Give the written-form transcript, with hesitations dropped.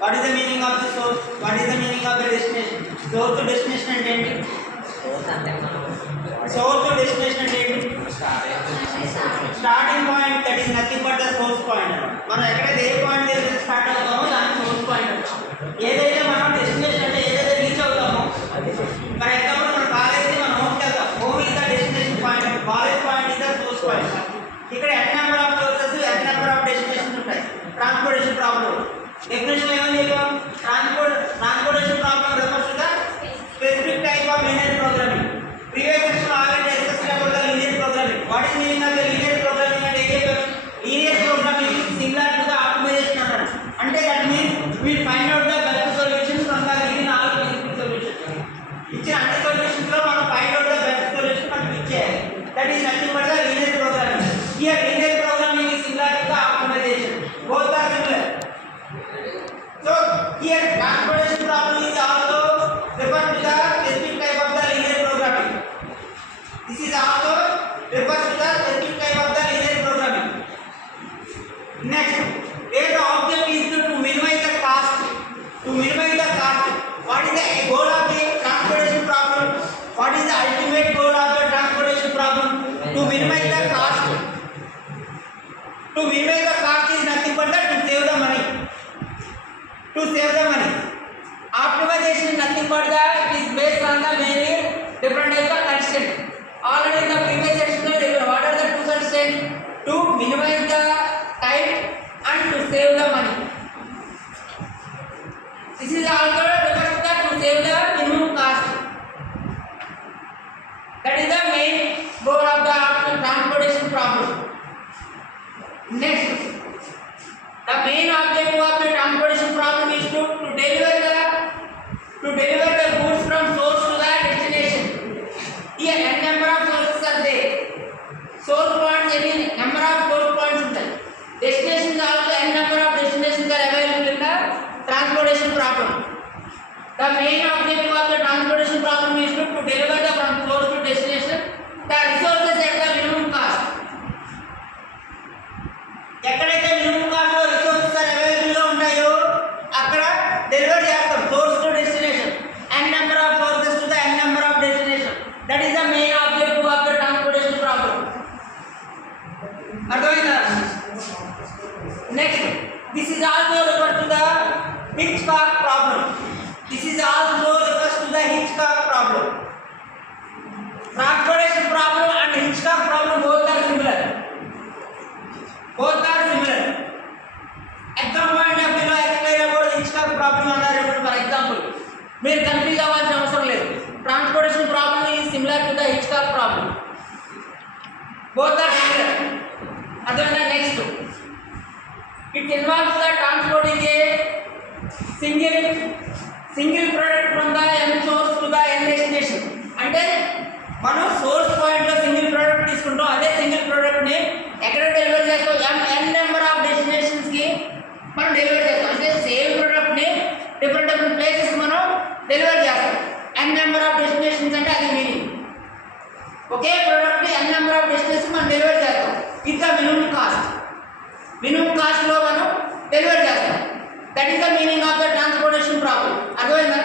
What is the meaning of the source? What is the meaning of the destination? Source to destination అంటే ఏంటి? Source to destination అంటే ఏంటి? Starting point, that is nothing but the source point. మనం ఎక్కడైతే ఏ పాయింట్ దగ్గర స్టార్ట్ అవుతామో దాన్ని source point అంటాం. ఏదైతే మనం డెస్టినేషన్ అంటే ఏదైతే రీచ్ అవుతామో, ఫర్ ఎగ్జాంపుల్ మన కాలేజ్ మనం హోమ్కి వెళ్తాం. Home is the destination point, college point is the source point. ఇక్కడ n number of sources, n number of destinations ఉంటాయి. ట్రాన్స్పోర్టేషన్ ప్రాబ్లం డెఫినేషన్ ఏమని చెప్పాం? Transportation problem refers to the specific type of linear programming. Previous section already discuss about the linear programming. What is meaning of the linear programming అంటే ఏం చెప్పాం? Linear programming is similar to the optimization అన్నాడు. అంటే that means we find out the best solution from the given all possible solutions. ఇచ్చిన అన్ని సొల్యూషన్స్ లో మనం find out the best solution మనం ఇచ్చేయాలి. That is nothing but the linear programming. Here linear programming is similar to the optimization. Both are similar. So here transportation problem is also referred to the specific type of the linear programming. This is also refers to the specific type of the linear programming. Next, where the object is to minimize the cost. To minimize the cost, what is the goal of the transportation problem? What is the ultimate goal of the transportation problem? To minimize the cost. To minimize the cost is nothing but that to save the money. To save the money. Optimization is nothing but that it is based on the many different types of constraints. Already in the previous section, what are the two constraints? To minimize the time and to save the money. This is also refers to that to save the minimum cost. That is the main goal of the transportation problem. Next, the main objective of the transportation problem is to deliver the goods from source to the destination. Here n number of sources are there. Source points, any number of source points ఉంటాయి. Destinations also n number of destinations are available in the transportation problem. The main objective of the transportation problem is to deliver the from source to destination the resources at the minimum cost. ఎక్కడైతే minimum cost లో resources available గా ఉంటాయో అక్కడ deliver చేస్తాం source to destination. n number of sources to the n number of destination. That is the main objective of the transportation problem. అర్థమైందా? Next, this is also refer to the Hitchcock problem. This is also refers to the Hitchcock problem. Transportation problem and Hitchcock problem both are similar. Both are similar. Exam point of view explain about Hitchcock problem అన్నారు. For example, మీరు కన్ఫ్యూజ్ అవ్వాల్సిన అవసరం లేదు. Transportation problem is similar to the Hitchcock problem. Both are similar. Adana next, it involves the transporting a single product from the n source to the n destination. అంటే మనం source point లో single product తీసుకుంటాం. అదే single product ని ఎక్కడ డెలివర్ చేస్తాం? n number of destinations కి మనం డెలివర్ చేస్తాం. అంటే సేమ్ ప్రోడక్ట్ ని డిఫరెంట్ ప్లేసెస్ మనం డెలివర్ చేస్తాం. n నెంబర్ ఆఫ్ డెస్టినేషన్స్ అంటే అది మీనింగ్. ఒకే ప్రోడక్ట్ ని n నెంబర్ ఆఫ్ డెస్టినేషన్స్ మనం డెలివర్ చేస్తాం with the minimum cost. Minimum cost లో మనం డెలివర్ చేస్తాం. That is the meaning of the transportation problem. అర్థమైందా?